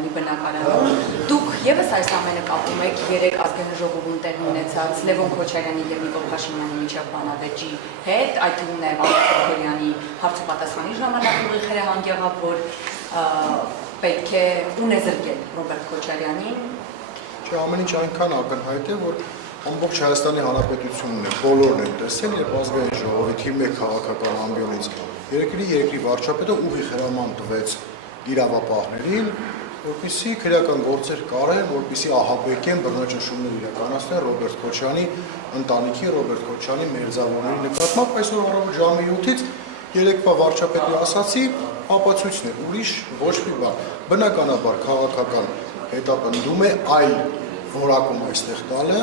Ղուկասյանյանի բնակարանում։ Դուք ևս այս ամենը կապում եք 3 ազգային ժողովում տեղի ունեցած Լևոն Քոչարյանի եւ Նիկոլ Փաշինյանի միջև բանավեճի հետ, այդ թվում նաեւ Ալեքսանդր Գրիգորյանի հարցուպատասխանի ժամանակ ուղիղ հրահանգ եղավ, որ պետք է ունեզրկել Ռոբերտ Քոչարյանին։ Չէ, ամեն ինչ այնքան ակնհայտ է, որ ամբողջ Հայաստանի Հանրապետությունն է, բոլորն են տեսել, երբ ազգային ժողովի թիմի քաղաքական ամբիոնից երկրի վարչապետը ուղիղ հրաման տվեց իրավապահներին, որպեսզի քրեական գործեր կարեն, որպեսզի ահաբեկեն բռնաճնշումներ իրականացնեն Ռոբերտ Քոչարյանի ընտանիքի, Ռոբերտ Քոչարյանի մերձավորների նկատմամբ այսօր առավոտ ժամի 7-ից երեկվա վարչապետի ասացի ապացույցն է, ուրիշ ոչ մի բան։ Բնականաբար քաղաքական հետապնդում է այլ որակում այստեղ տալը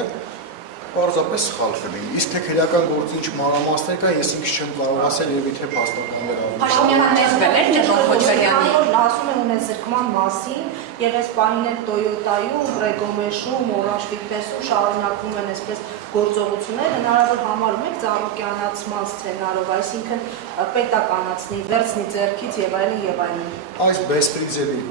պարզապես սխալ կլինի։ Իսկ թե քրեական գործի ինչ մանրամասներ կա, ես ինքս չեմ կարող ասել եւ եթե փաստաբաններ ավելի։ Փաշինյանն էսվել էր Լևոն Քոչարյանի։ Ասում է ունեզրկման մասին եւ այս պահին էլ Toyota-յում, Ռեգոմեշում, Orange Victor-ում շարունակվում են այսպես գործողություններ, հնարավոր համարում եք ծառայականացման սցենարով, այսինքն պետականացնի, վերցնի ձեռքից եւ այլն եւ այլն։ Այս բեսպրիձելի,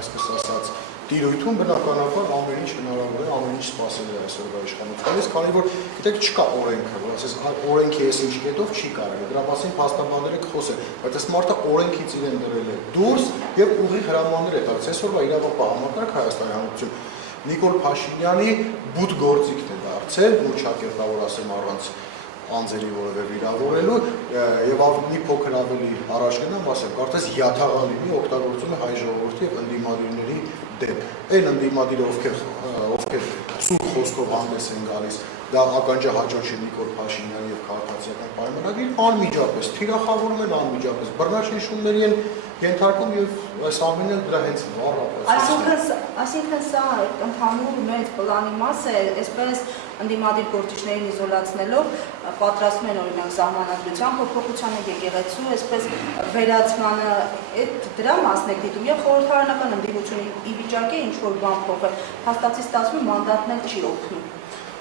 այսպես ասած, տիրույթում բնականաբար ամեն ինչ հնարավոր է, ամեն ինչ սպասել է այսօրվա իշխանությունից, քանի որ գիտեք չկա օրենքը, որ ասես օրենքի էս ինչ կետով չի կարելի, դրա մասին փաստաբանները կխոսեն, բայց այս մարդը օրենքից իրեն դրել է դուրս եւ ուղիղ հրամաններ է տալիս։ Այսօրվա իրավապահ համակարգ Հայաստանի Հանրապետություն Նիկոլ Փաշինյանի բուտ գործիքն է դարձել, ոչ ճակերտավոր ասեմ առանց անձերի որևէ վիրավորելու եւ մի փոքր ավելի առաջ գնամ, ասեմ, կարծես յաթաղալինի օգտագործում է հայ ժողովրդի եւ ընդդիմադիրների դեմ։ Այն ընդդիմադիրը ովքեր սուր խոսքով հանդես են գալիս, դա ականջահաճոչ է Նիկոլ Փաշինյանի եւ քաղաքացիական պայմանագրին, անմիջապես թիրախավորում են, անմիջապես բռնաճնշումների են ենթարկում եւ այս ամենը դրա հենց առապայծ։ Այսինքն սա ընդհանուր մեծ պլանի մաս է, այսպես ընդդիմադիր գործիչներին իզոլացնելով պատրաստում են օրինակ սահմանադրության փոփոխությանը եկեղեցու, այսպես վերացմանը դրա մասն է դիտում եւ խորհրդարանական ընդդիմությունը ի վիճակի է ինչ-որ բան փոխել, հաստատի ստացվում մանդատն էլ չի օգնում։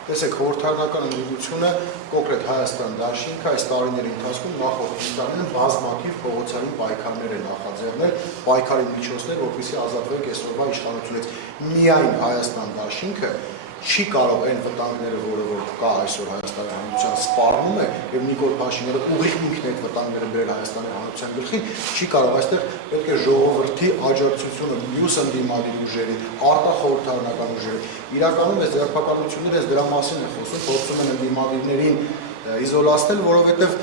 Տեսեք, խորհրդարանական ընդդիմությունը կոնկրետ Հայաստան դաշինքը այս տարիների ընթացքում նախորդ տարիներին բազմաթիվ փողոցային պայքարներ է նախաձեռնել, պայքարի միջոցներ, որպեսզի ազատվենք այսօրվա իշխանությունից։ Միայն Հայաստան դաշինքը չի կարող այն վտանգները, որը կա այսօր Հայաստանի Հանրապետության սպառնում է եւ Նիկոլ Փաշինյանը ուղիղ ինքն այդ վտանգները բերել Հայաստանի Հանրապետության գլխին, չի կարող այստեղ պետք է ժողովրդի աջակցությունը մյուս ընդդիմադիր ուժերի, արտախորհրդարանական ուժերի։ Իրականում այս ձերբակալությունները այս դրա մասին է խոսում, փորձում են ընդդիմադիրներին իզոլացնել, որովհետեւ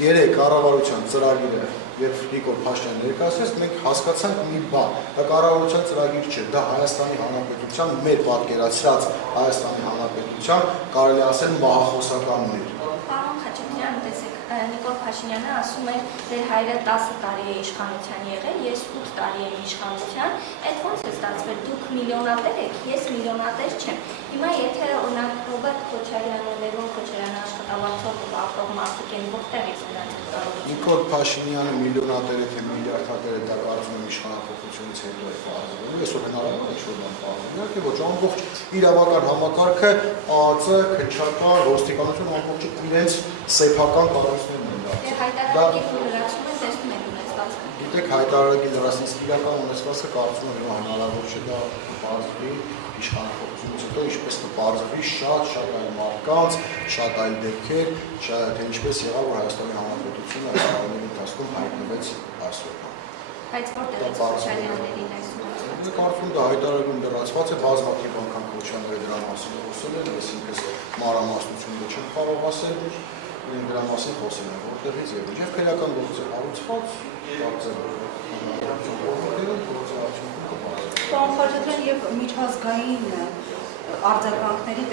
երեք կառավարության ծրագիրը եւ Նիկոլ Փաշինյանը ներկայացրեց, մենք հասկացանք մի բան, դա կառավարության ծրագիր չէ, դա Հայաստանի Հանրապետության մեր պատկերացրած Հայաստանի Հանրապետության կարելի ասել մահախոսականն է։ Պարոն Խաչատրյան, տեսեք, Նիկոլ Փաշինյանը ասում է, ձեր հայրը 10 տարի է իշխանության եղել, ես 8 տարի եմ իշխանության, այդ ոնց է ստացվել, դուք միլիոնատեր եք, ես միլիոնատեր չեմ։ Հիմա եթե օրինակ Ռոբերտ Քոչարյանը, Լևոն Քոչարյանը աշխատավարձով ապրող մարդիկ են, որտեղից նրանք կարող են։ Նիկոլ Փաշինյանը միլիոնատեր է, թե միլիարդատեր է, դա կարծում եմ իշխանափոխությունից հետո է պարզվելու, այսօր հնարավոր է ինչ-որ բան պարզվի։ Իհարկե ոչ, ամբողջ իրավական համակարգը, ԱԱԾ, քննչական, ոստիկանություն ամբողջը իրենց սեփական կառույցներն են դարձել։ Հայտարարակի լրացում են, տեսնում են ունեցվածքը։ Գիտեք, հայտարարակի լրացում, իրական ունեցվածքը կարծում եմ հնարավոր չէ դա պարզվի իշխանափոխությունից հետո, ինչպես կպարզվի շատ այլ մարդկանց, շատ այլ դեպքեր, թե ինչպես եղավ, որ Հայաստանի Հանրապետությունը այս տարիների ընթացքում հայտնվեց այսօր։ Բայց որտեղից Քոչարյաններին այսօր։ Ես կարծում եմ դա հայտարարում լրացված է, բազմաթիվ անգամ Քոչարյանը դրա մասին խոսել է, ես ինքս մանրամասնություն չեմ կարող ասել, դրա մասին խոսել եմ, որտեղից եւ ինչ քրեական գործ է հարուցված, կարծեմ Պարոն Խաչատրյան, եւ միջազգային արձագանքների